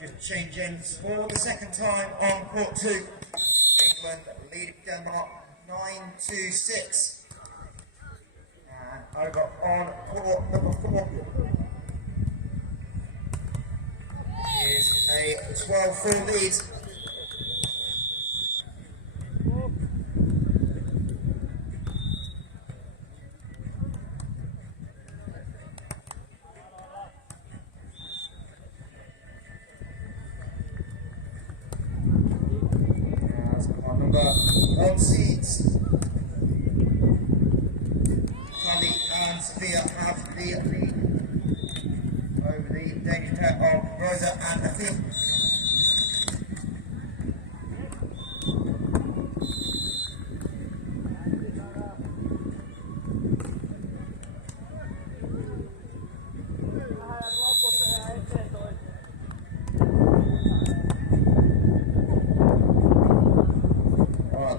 Just changing for the second time on court 2. England leading Denmark 9-6. And over on court number 4 is a 12-4 lead. One seeds. Tully and Sophia have the lead over the Danish pair of Rosa and Athene.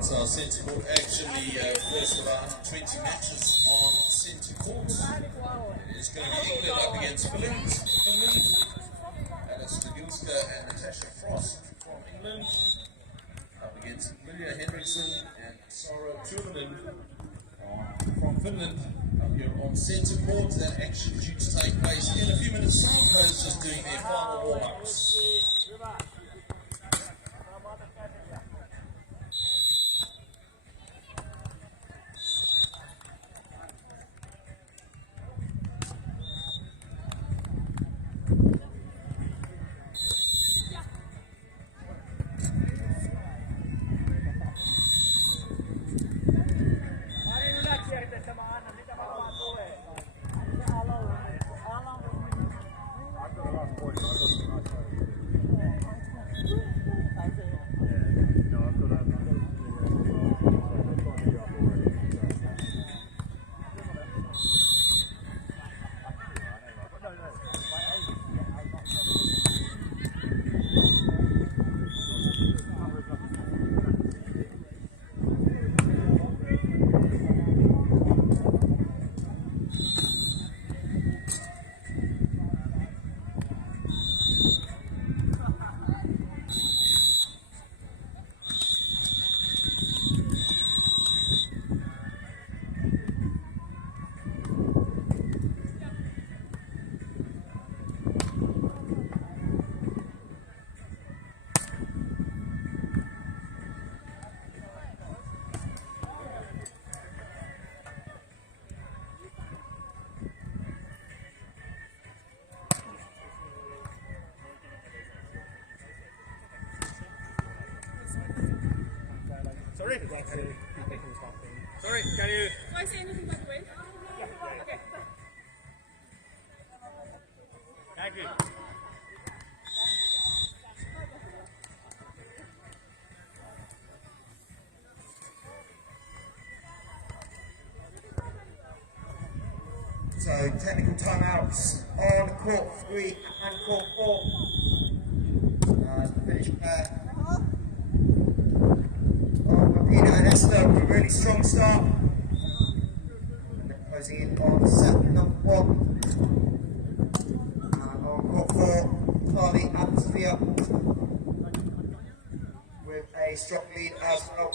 So centre court action, the first of 120 matches on centre court. It's going to be England up against Finland, and it's Jagielsa and Natasha Frost from England up against Henriksson and Tuominen from Finland up here on centre court. That action due to take place in a few minutes. Soundco's just doing their final warm-ups. Sorry? Sorry, can you... Do I say anything by the way? Yeah. Okay. Thank you. So technical timeouts on court 3 and court 4. Finish pair. Peter and Esther with a really strong start. And they're closing in on set number 1. And on court 4, Carly and Sophia with a strong lead as well.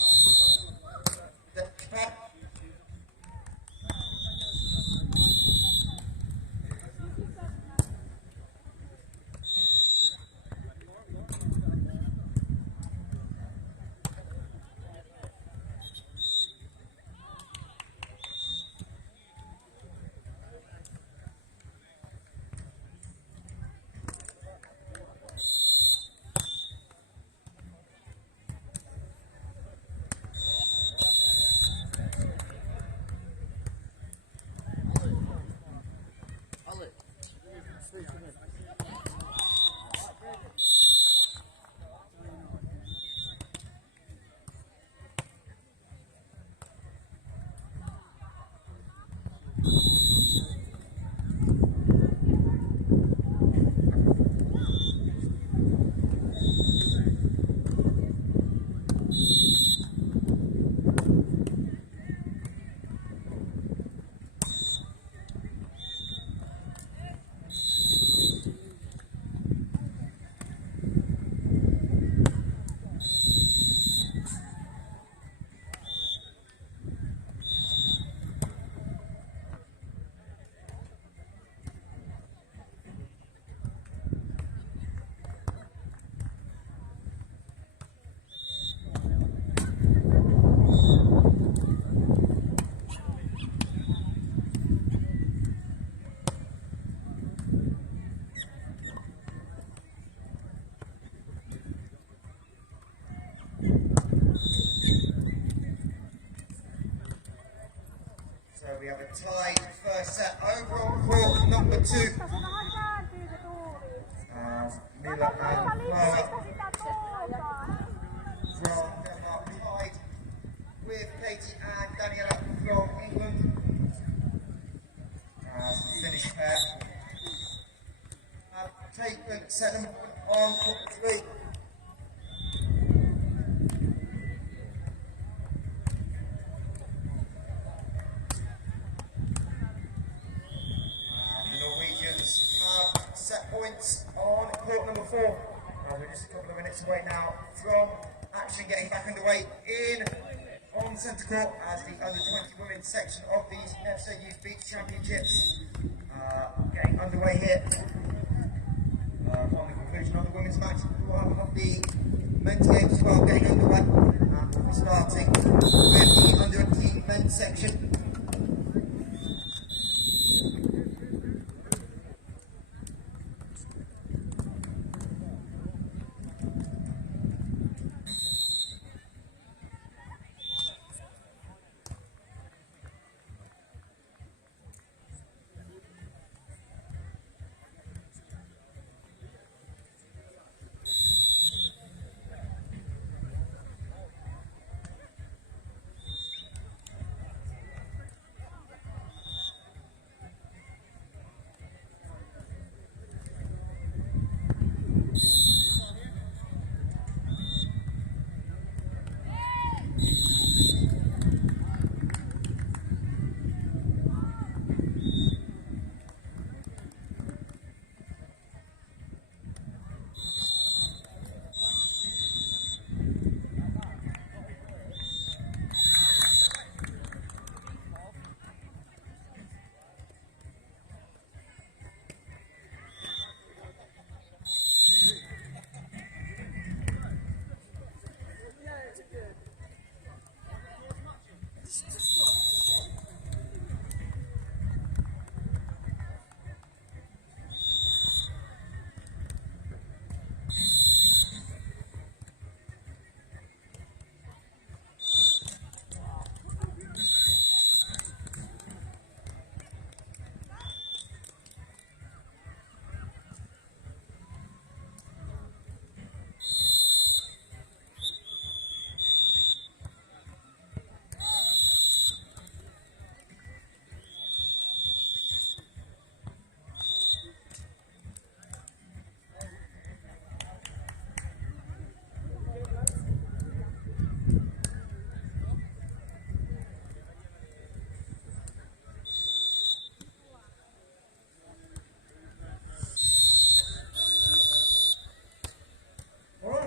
we have a tied first set over on court number 2. Miller and Noah from Denmark tied with Katie and Daniela from England. Finish pair. Taken set number 1 on court 3. Points on court number 4. We're just a couple of minutes away now from action getting back underway on centre court as the under 20 women's section of these Nevza Youth Beach Championships getting underway here. On the conclusion of the women's match, we'll have the men's games as well getting underway. We'll be starting with the under 18 men's section.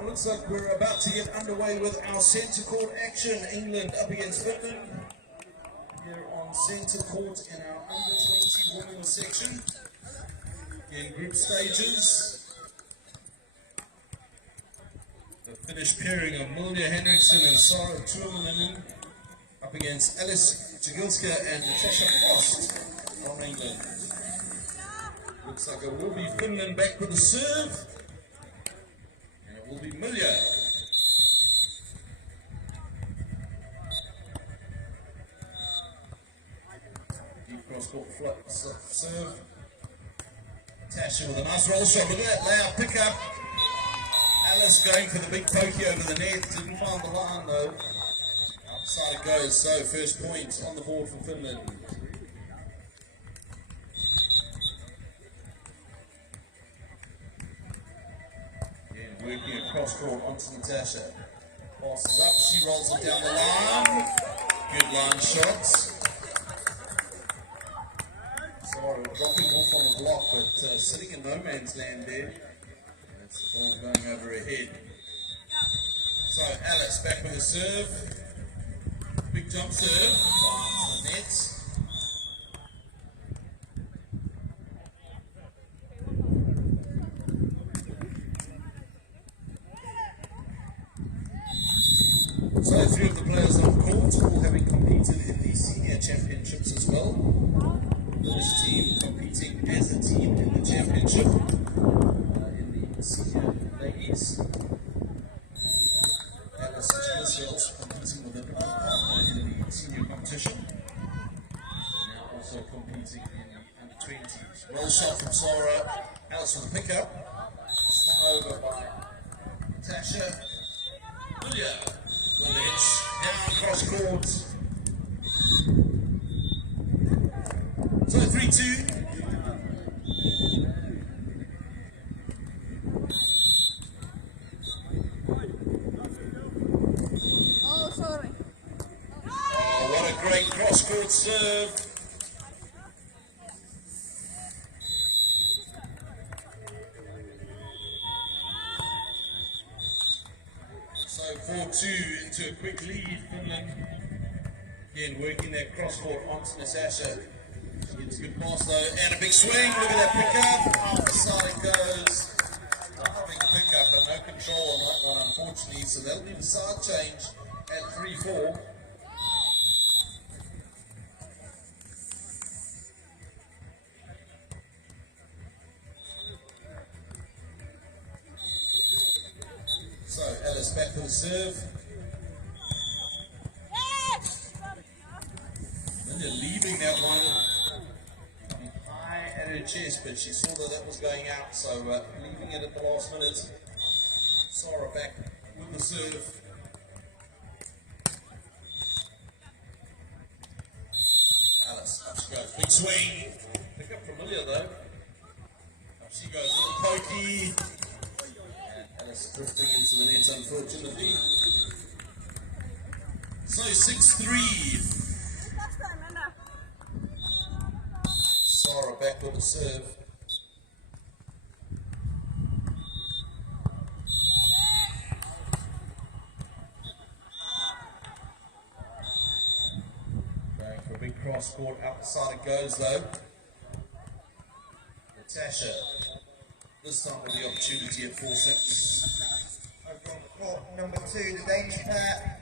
Looks like we're about to get underway with our centre court action. England up against Finland. Here on centre court in our under 20 women's section. In group stages. The Finnish pairing of Henriksson and Tuominen up against Jagielsa and Natasha Frost from England. Looks like it will be Finland back with the serve. Will be Millia. Deep cross court flip serve. Tasha with a nice roll shot. Look at that layout pickup. Alice going for the big pokey over the net. Didn't find the line though. Outside it goes. So first point on the board for Finland. Working across court onto Natasha. Passes up, she rolls it down the line. Good line shots. Sorry, dropping off on the block, but sitting in no man's land there. That's the ball going over her head. So Alice back with a serve. Big jump serve. Finds the net. So three of the players on court, all having competed in the senior championships as well. First team competing as a team in the championship in the senior ladies. Alice Jagielsa also competing with a partner in the senior competition. shot from Sora. Alice with the pickup. Swung over by Tasha. Julia with the hits down cross court. So 3-2. Oh, sorry. Oh, what a great cross court serve. So 4-2 into a quick lead. Finland again working that cross court onto Natasha. She gets a good pass though, and a big swing. Look at that pickup. Off the side it goes. Loving pickup, but no control on that one, unfortunately. So that'll be the side change at 3-4. So Alice back for the serve. Linda leaving that one. Coming high at her chest, but she saw that was going out, so leaving it at the last minute. Sarah back with the serve. Alice, up she goes. Big swing. Pick up familiar though. Up she goes. Little pokey. Alice drifting into the net, unfortunately. So 6-3. Sarah back with the serve. Going for a big cross court, out the side it goes though. Natasha. This time with the opportunity at 4-6. Over on court number 2, the Danish pair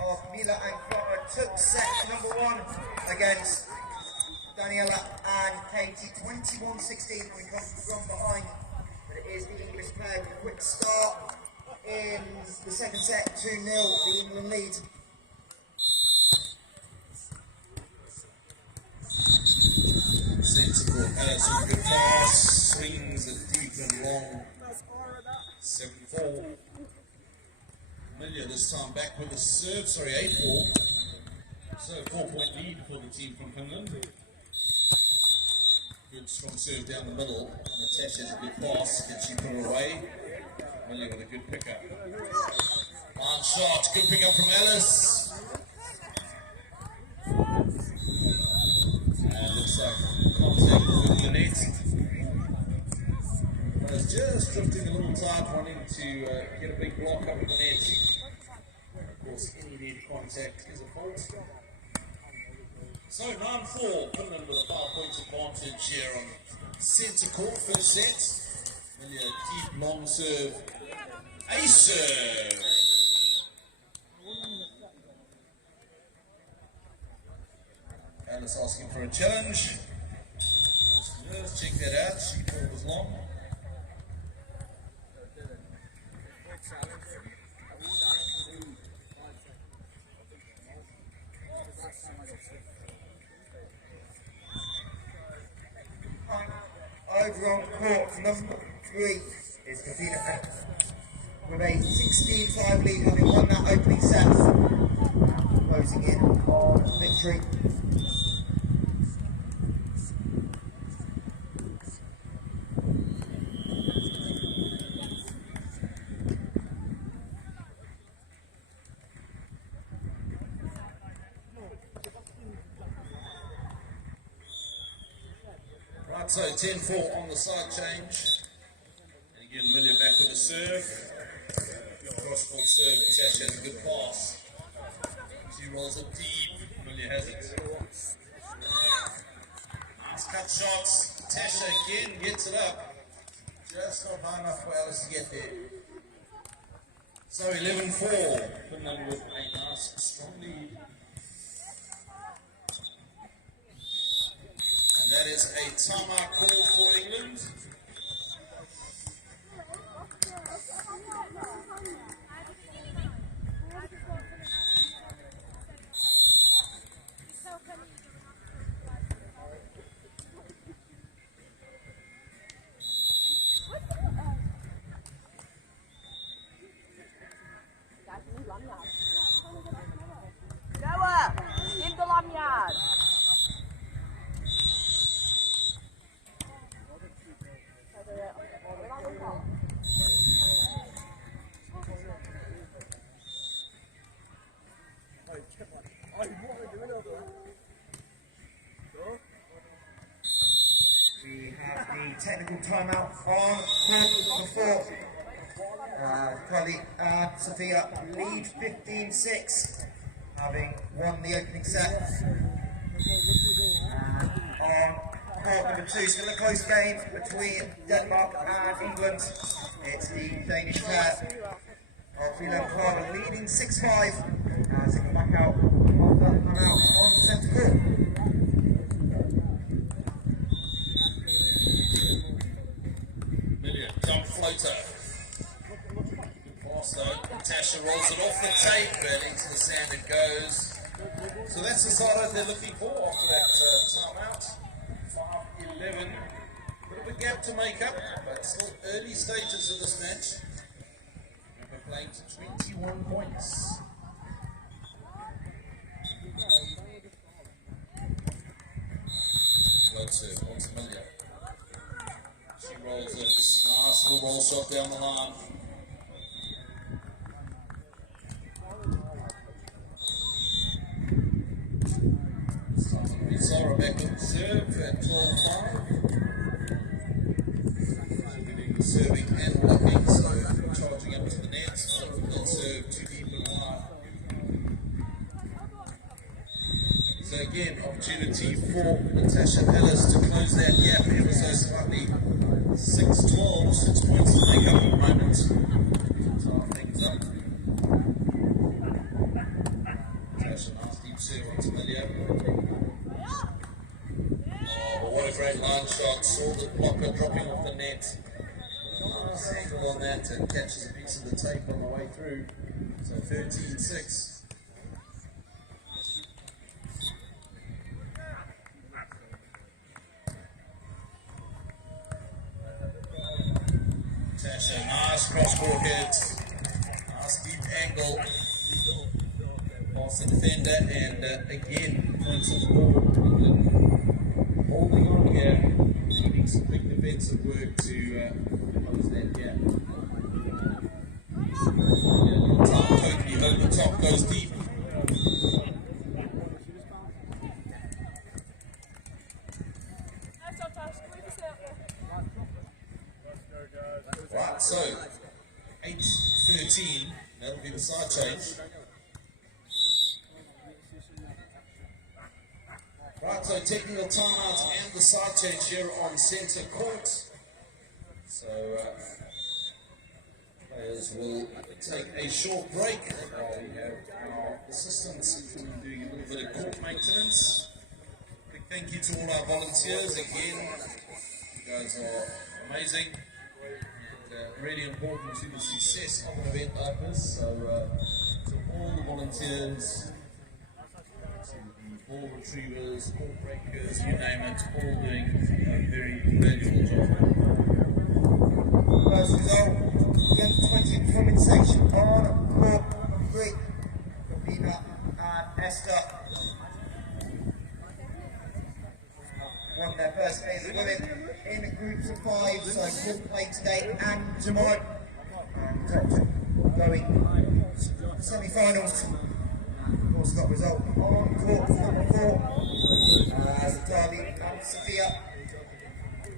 of Mila and Clara took set number 1 against Daniela and Katie, 21-16 when we come from behind. But it is the English pair with a quick start in the second set, 2-0, the England lead. Sensible Alice with a good pass, swings it deep and long. 7-4. Amelia this time back with a serve, sorry, 8-4. So 4-point lead for the team from Finland. Good strong serve down the middle. Natasha has a good pass, can she put her away? Amelia with a good pickup. One shot, good pickup from Alice. And looks like contact with the net. Was just drifting a little tight, wanting to get a big block up in the net. Of course, any net contact is a fault. So 9-4, Finland with a 5 points advantage here on centre court, first set. Amelia, deep long serve. Ace serve. Alice asking for a challenge. Let's check that out. She thought it was long. Over on court number 3 is Katina with a 16-5 lead, having won that opening set, closing in on victory. Right, so 10-4 on the side change. And again, Amelia back with a serve. Cross court serve, Natasha has a good pass. She rolls it deep, Amelia has it. Nice cut shots. Natasha again gets it up. Just not high enough for Alice to get there. So 11-4. Finland with a nice strong lead. And that is a timeout call for England. the technical timeout on court number 4. Kylie and Sophia lead 15-6, having won the opening set. And on court number 2, still a close game between Denmark and England. It's the Danish pair of Wilhelm Carver leading 6-5 as they come back out after that timeout on centre court. Jump floater. Good pass though. Natasha rolls it off the tape and into the sand it goes. So that's the side they're looking for after that timeout. 5-11. Bit of a gap to make up, but still early stages of this match. We're playing to 21 points. Floater, once familiar. She rolls it. Nice little roll shot down the line. Sarah back on serve at 12-5. She'll be doing the serving and blocking, so charging up to the net. They'll serve 2 deep and wide. So again, opportunity for Natasha Ellis to close that gap ever so slightly. 6-12, 6 points to make up at the moment. Tie things up. Natasha, nice deep serve on Familia. Oh, but what a great line shot. Saw the blocker dropping off the net. Nice angle on that and catches a piece of the tape on the way through. So 13-6. Natasha, nice cross-court hit, nice deep angle, past the defender, and again, points on the board. Holding on here, needing some big defensive work to close that gap. Top totally over the top, goes deep. Right, so 8-13, that'll be the side change. Right, so technical timeout and the side change here on centre court. So players will take a short break while we have our assistants doing a little bit of court maintenance. Big thank you to all our volunteers again. You guys are amazing. Really important to the success of an event like this. So to all the volunteers, to the ball retrievers, court breakers, you name it, all doing a very valuable job. First result, the under-20 women's section on court number 3, Kabina and Esther. Won their first game of women in groups of 5, so court play today and tomorrow. And going semi-finals. And of course got a result on court number 4. Darby and Sophia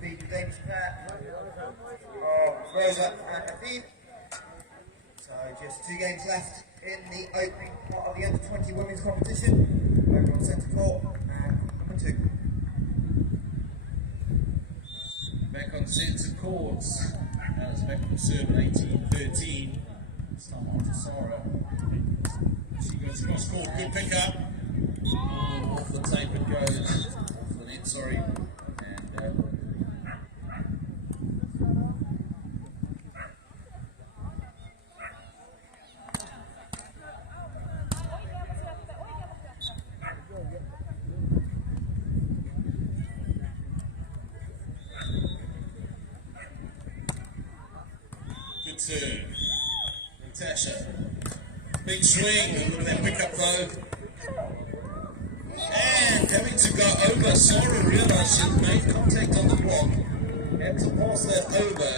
beat the Danish pair of Rosa and Aviv. So just 2 games left in the opening part of the under-20 women's competition. Over on centre court and number 2. Back on centre court, as back on serve at 18-13. This time on to Sarah. She goes cross court, good pick up. Off the tape it goes, off the net, sorry. And good serve. Natasha. Big swing. Look at that pickup though. And having to go over. Sarah realised she had made contact on the block. Had to pass that over.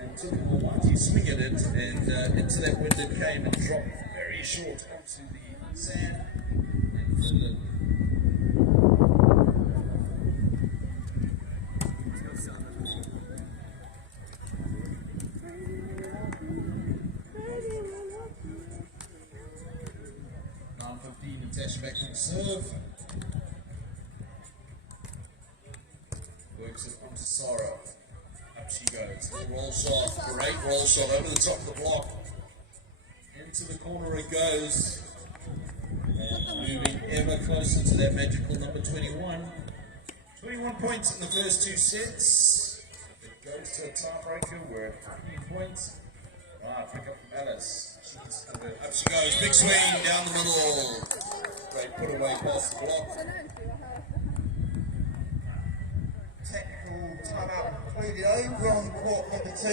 And took a mighty swing at it. And into that wind it came and dropped very short onto the sand. And Finland. serve. Works it onto Sara. Up she goes. Little roll shot. Great roll shot over the top of the block. Into the corner it goes. And moving ever closer to that magical number 21. 21 points in the first two sets. It goes to a tiebreaker. We're at 15 points. Pick up from Alice. Up she goes. Big swing down the middle. Great put away past the block. Technical timeout concluded over on court number 2.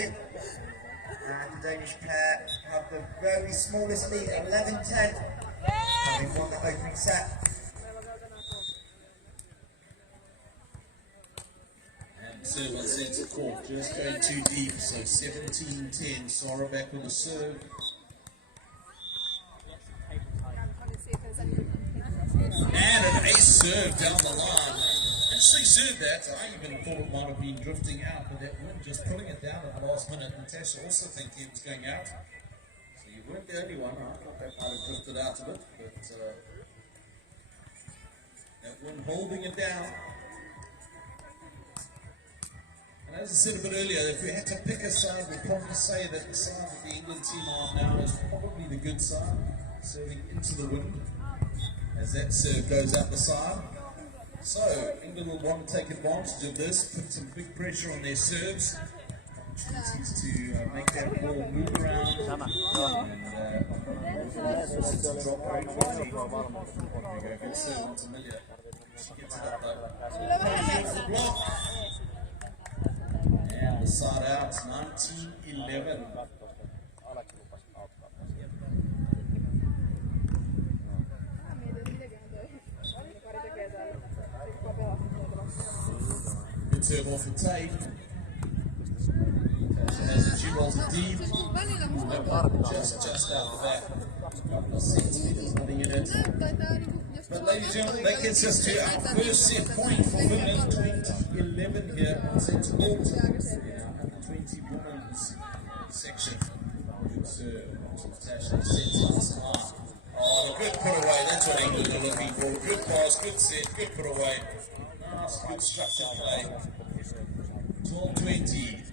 And the Danish pair have the very smallest lead at 11-10. Having won the opening set. Serve on centre court, just going too deep, so 17-10. Sara back on the serve. And an ace serve down the line. Actually served that. I even thought it might have been drifting out, but that wind just pulling it down at the last minute. Natasha also thinking it was going out. So you weren't the only one. I thought that might have drifted out a bit, but that wind holding it down. And as I said a bit earlier, if we had to pick a side, we'd probably say that the side that the England team are now is probably the good side, serving into the wind as that serve goes out the side. So England will want to take advantage of this, put some big pressure on their serves, opportunities to make that ball move around and drop very quickly. There you go, good serve onto Amelia. She gets it up though. The block. And the side out, 19-11. Good serve off the tape. As she rolls it deep. Just out the back. Couple of centimeters running in it. But ladies and gentlemen, that gets us to our first set point for Finland, 2011 here on centre court. Under 20 women's section. Good serve onto Natasha, sets on some line. Oh, good put away, that's what England are looking for. Good pass, good set, good put away. Nice, good structured play. 12-20.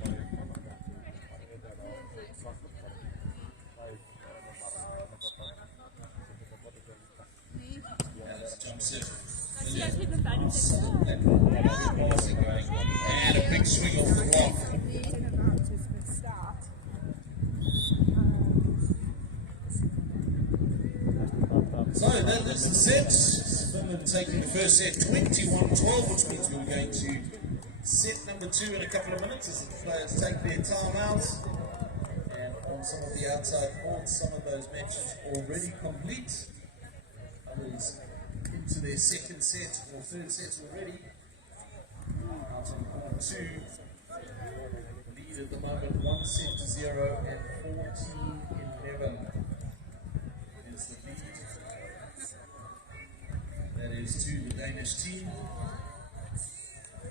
And a big swing off the block. So that is the set. Finland taking the first set 21-12, which means we're going to set number 2 in a couple of minutes as the players take their time out. And on some of the outside courts, some of those matches already complete. Others into their second set or third set already. Out on court 2. Lead at the moment 1-0 and 14-11 is the lead. That is to the Danish team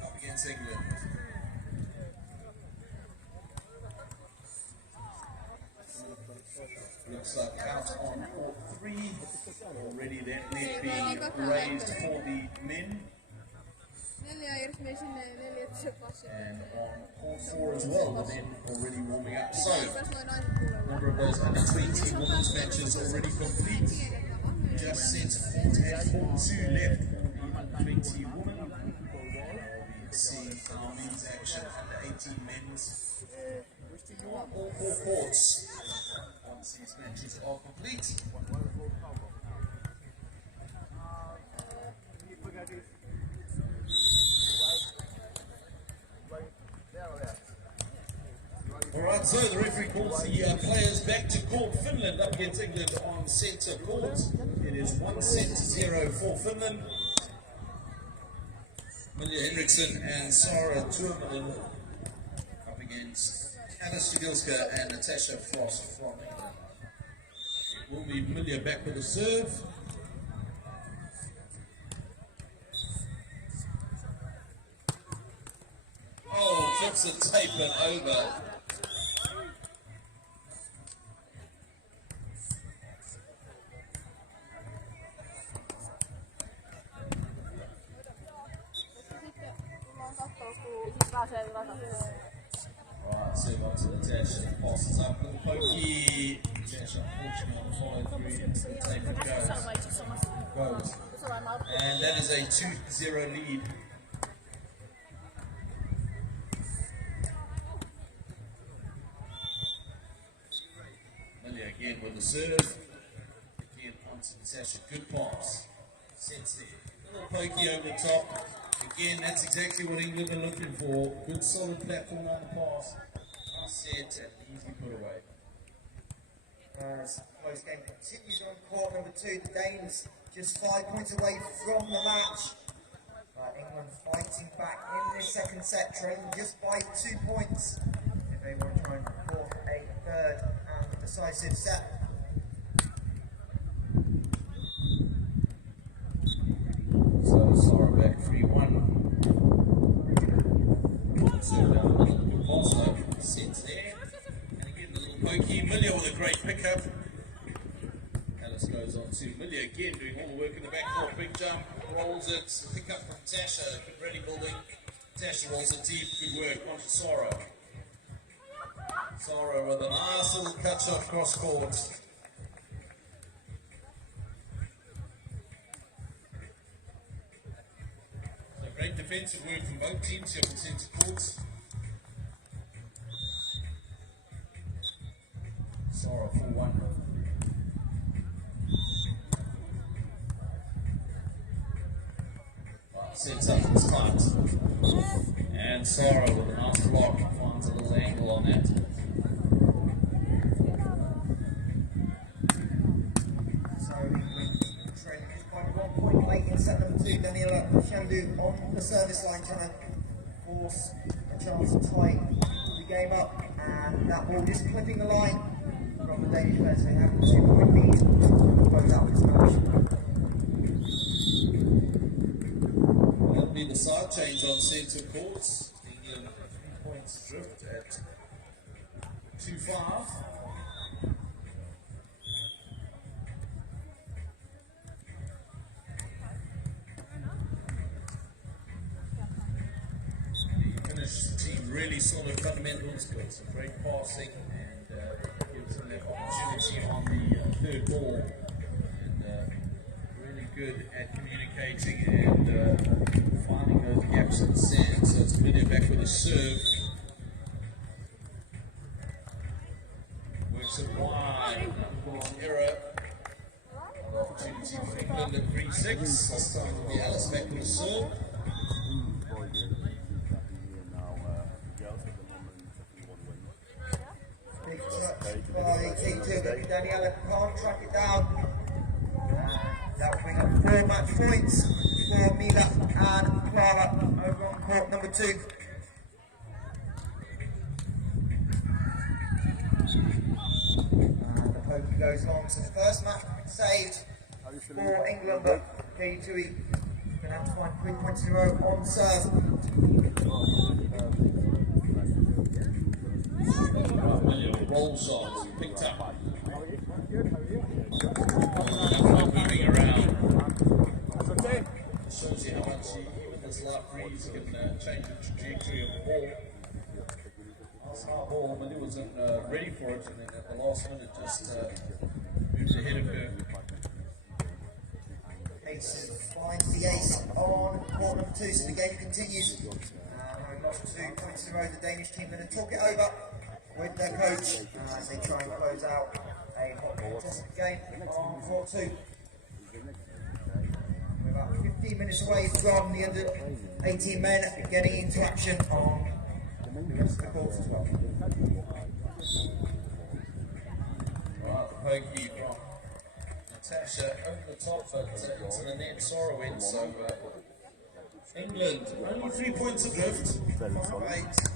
up against England. Looks like out on court 3. Already that net being raised for the men. And on court 4 as well, the men already warming up. So, a number of those under 20 women's matches already complete. Just set at court 2 left for the under 20 women. We'll be seeing our men's action under 18 men's. On all 4 courts once these matches are complete. Alright, so the referee calls the players back to court. Finland up against England on centre court. It is 1-0 for Finland. Henriksson and Sara Tuominen up against Alice Jagielsa and Natasha Frost from England. It will be Amelia back with a serve. Oh, flips the tape and over. Alright, serve on to Natasha. Passes up with the pokey. Natasha unfortunately on the follow through. Take it goes. And that is a 2-0 lead. Millie again with the serve. Again onto Natasha. Good pass. Sets there. A little pokey over the top. Again, that's exactly what England are looking for. Good solid platform on the pass. Set and easy put away. As the close game continues on court number 2, the Danes just 5 points away from the match. England fighting back in this second set, trailing just by 2 points. If they want to try and force a third and decisive set. So Sara back 3-1. So down a little bit faster. Sets there. And again the little pokey. Millie with a great pickup. Alice goes on to Millie again doing all the work in the back court. Big jump. Rolls it. Pick up from Tasha. Good ready building. Tasha rolls it deep. Good work. On to Sara. Sara with a nice little catch off cross court. Great defensive work from both teams here from centre courts. Sara 4-1. Sets up this tight. And Sara with a nice block finds a little angle on that. Late in set number 2, Daniela Shandu on the service line trying to force a chance to tie the game up, and that ball just clipping the line from the Danish players. They have a 2-point lead to close out this match. That'll be the side change on centre courts. England 3 points drift at 2-5. Team really solid fundamental skills, great passing, and gives them that opportunity on the third ball. And really good at communicating and finding those gaps in the sand. So it's Lydia back with a serve. Works it wide, error. Opportunity for England at 3-6. This time will be Alice back with a serve. Daniela can't track it down. That will bring up 4 match points for Mila and Clara over on court number 2. And the pokey goes long. So the first match saved for England, but Katie Tui going to have to find 3 points in a row on serve. Roll shot picked up. Moving around. Shows you how much with this light breeze can change the trajectory of the ball. Last high ball, Millie wasn't ready for it, and then at the last minute just moved ahead of her. Ace finds the ace on court number 2, so the game continues. We've lost 2 points in a row. The Danish team going to talk it over with their coach as they try and close out a hot contested game on court 2. We're about 15 minutes away from the under 18 men getting into action on the rest of the courts as well. Right, the pokey from Natasha over the top, but into the net. Sara wins, so England only 3 points adrift. 5-8.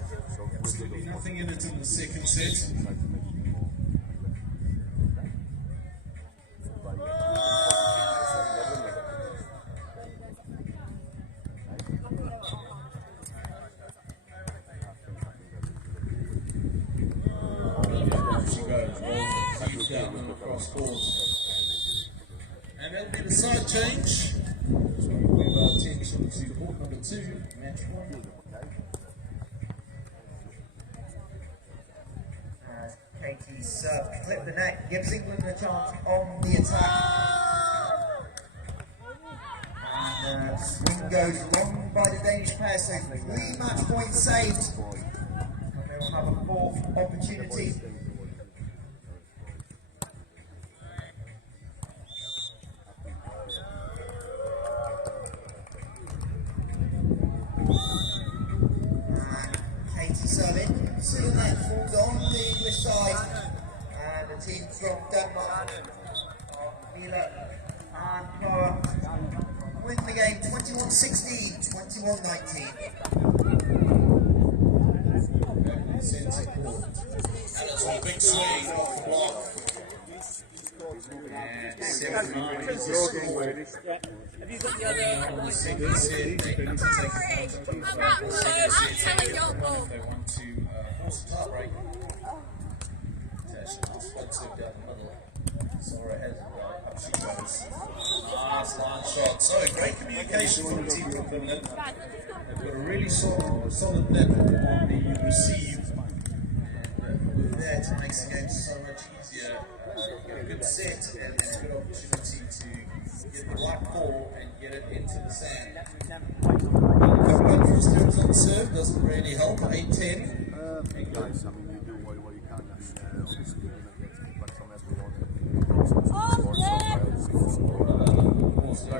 Absolutely nothing in it in the second set. She goes, rolls down and across court. And that'll be the side change. So we move our attention to court number 2, match 1. Katie's serve clip the net, gives England a chance on the attack. And swing goes long by the Danish pair, so 3 match points saved. And they will have a 4th opportunity. Serving to the net, falls on the English side, and the team from Denmark of Mila and Nora win the game 21-16, 21-19. Centre court. And it's a big swing off the block. And 7-9 is the score. Have you got the other? On the second set, they need to take advantage of the second set if they want to force a tie-break. Tasha, nice spot serve down the middle. Sora has it right, up she goes. Nice line shot. So, great communication from the team from Finland. They've got a really solid platform on the receive. And with that, it makes the game so much easier. Get a good set and a good opportunity to get the right ball and get it into the sand. One first turns on serve doesn't really help. 8-10. Guys, I mean, you do what you can. Obviously, you're going to get feedback from everyone.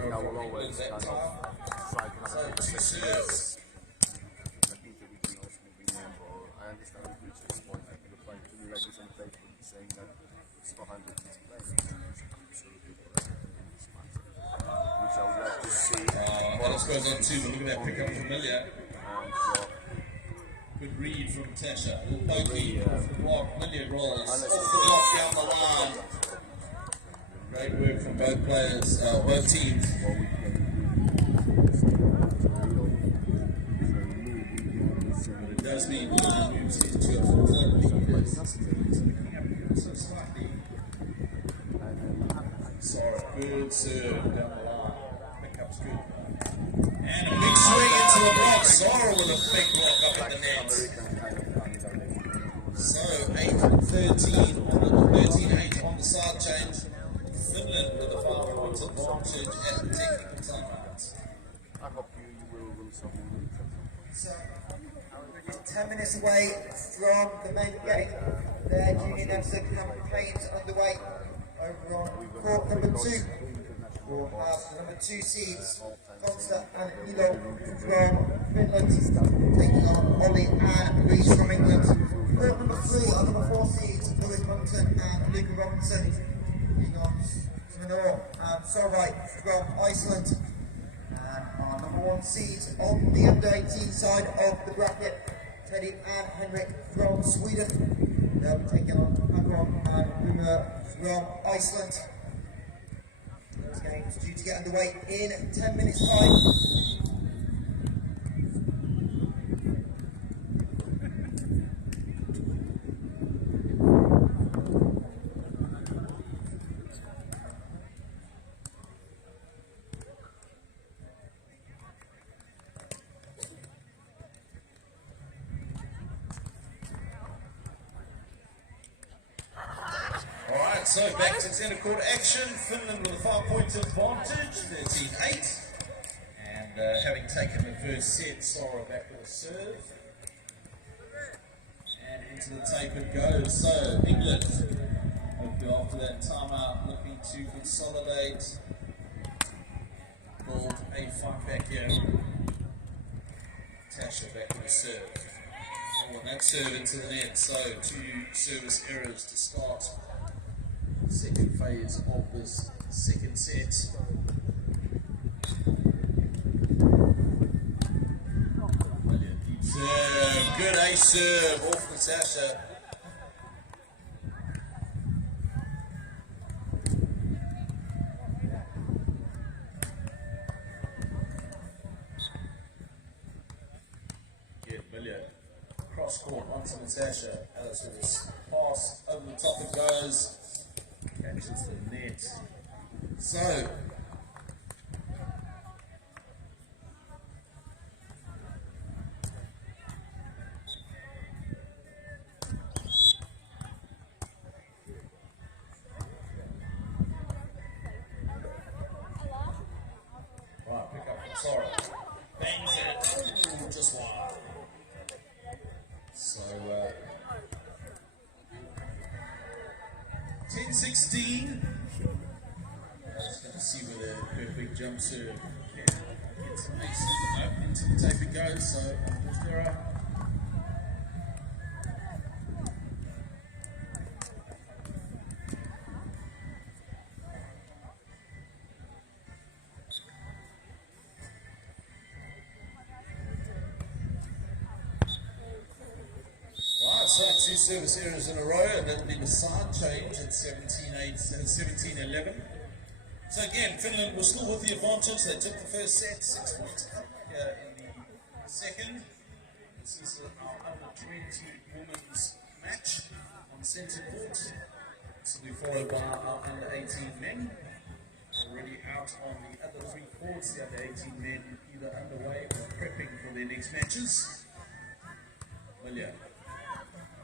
Now we'll always kind of try to have a Two serves. I think that we can also remember. I understand we reached this point that you're trying to do like this on Facebook, saying that it's 400 these players. Absolutely correct in this match. Which I would like to see. Ellis goes on two, but look at that pick up familiar. So, Good read from Tasha. Little pokey off the block. Million rolls. Off the block down the line. Great work from both players, both teams. But it does mean that he moves his 2 up for third because so slightly. Sora, good serve down the line. Pickup's good. And a big swing into the block. Sora with a big block up at the net. So 8-13 on the 13-8 on the side change. Finland with a 5-point advantage at the technical timeouts. I hope you will win something. So, 10 minutes away from the men getting their junior Nevza campaigns underway over on court number 2. We'll have the number 2 seeds, Konsta and Ilo from Finland, taking on Ollie and Reese from England. Court number 3 are number 4 seeds, Lewis Monton and Luca Robinson, taking on Sminor and Solveig from Iceland. And our number 1 seeds on the under-18 side of the bracket, Teddy and Henrik from Sweden. They'll be taking on Hakon and Rumer from Iceland. Those games due to get underway in 10 minutes time. So back to centre court action. Finland with a 5-point advantage, 13-8. And having taken the first set, Sora back with a serve. And into the tape it goes. So England, hopefully after that timeout, looking to consolidate, build a fight back here. Tasha back with a serve. Oh, and that serve into the net. So 2 service errors to start second phase of this second set. Brilliant deep serve, good ace serve off Natasha. Get Villiers cross court onto Natasha. Alice with this pass over the top it goes. Catches the net. So, pick up from Sora. Bangs it, ooh, just wide. So, 10-16. Just going to see whether her big jump serve can get some ace into the tape it goes. So, Zara. So 2 service errors in a row, and that'll be the side change at 17-11. So again, Finland was still with the advantage. They took the first set, 6 points up in the second. This is our under 20 women's match on centre court. This will be followed by our under 18 men. Already out on the other 3 courts, the under 18 men either underway or prepping for their next matches. William.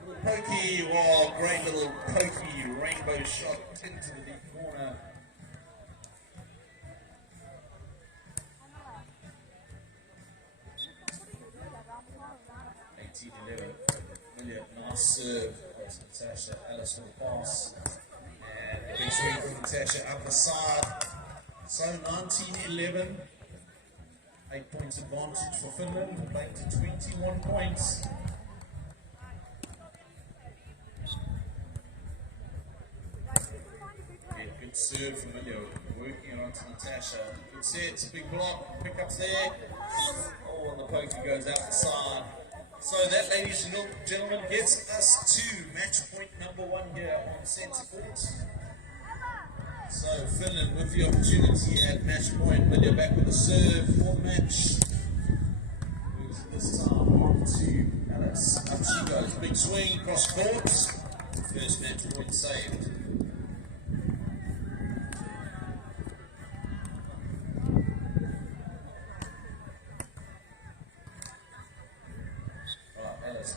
Little pokey, wow, great little pokey rainbow shot into the deep corner. 18-11. William, nice serve. That's Natasha Ellis with the pass. And a big swing from Natasha up the side. So 19-11. 8 points advantage for Finland, back to 21 points. Good serve from Emilio, working it onto Natasha. Good set, big block, pickups there. Oh, and the poker goes out the side. So that, ladies and gentlemen, gets us to match point number 1 here on centre court. So Finland with the opportunity at match point. Emilio back with the serve for the match. Moves this time on to Alex. Up she goes, big swing, cross court. First match point saved.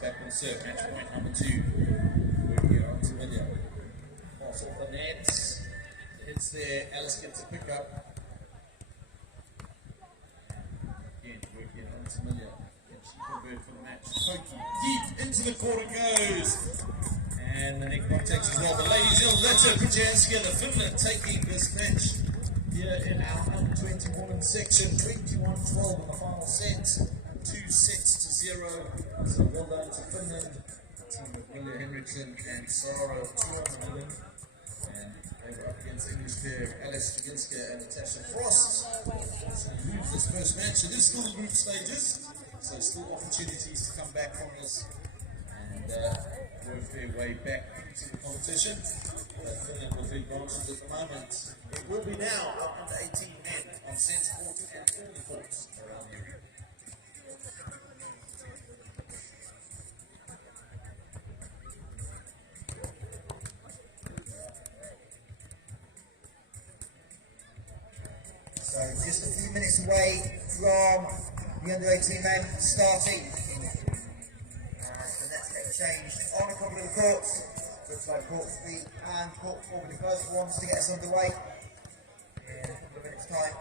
Back on serve, match point number 2. Working it on to William. Pass off the net. Hits there. Alice gets a pick up. Again, working it on to William. And she converted for the match. Pokey deep into the court it goes. And the neck contact as well. But ladies and gentlemen, let's put your hands together. Finland taking this match here in our under 20 women's section. 21-12 in the final set. 2 sets to 0. So well done to Finland, team of Henriksson and Tuominen. And they were up against English pair Alice Jagielsa and Natasha Frost. So they lose this first match. It is still group stages, so still opportunities to come back from this and work their way back into the competition. But Finland with the advantage at the moment. It will be now up under 18 men on centre court and all the courts around the area. So just a few minutes away from the under 18 men starting. And the next get changed on a couple of the courts. Looks like court 3 and court 4 will be the first ones to get us underway in a couple of minutes' time.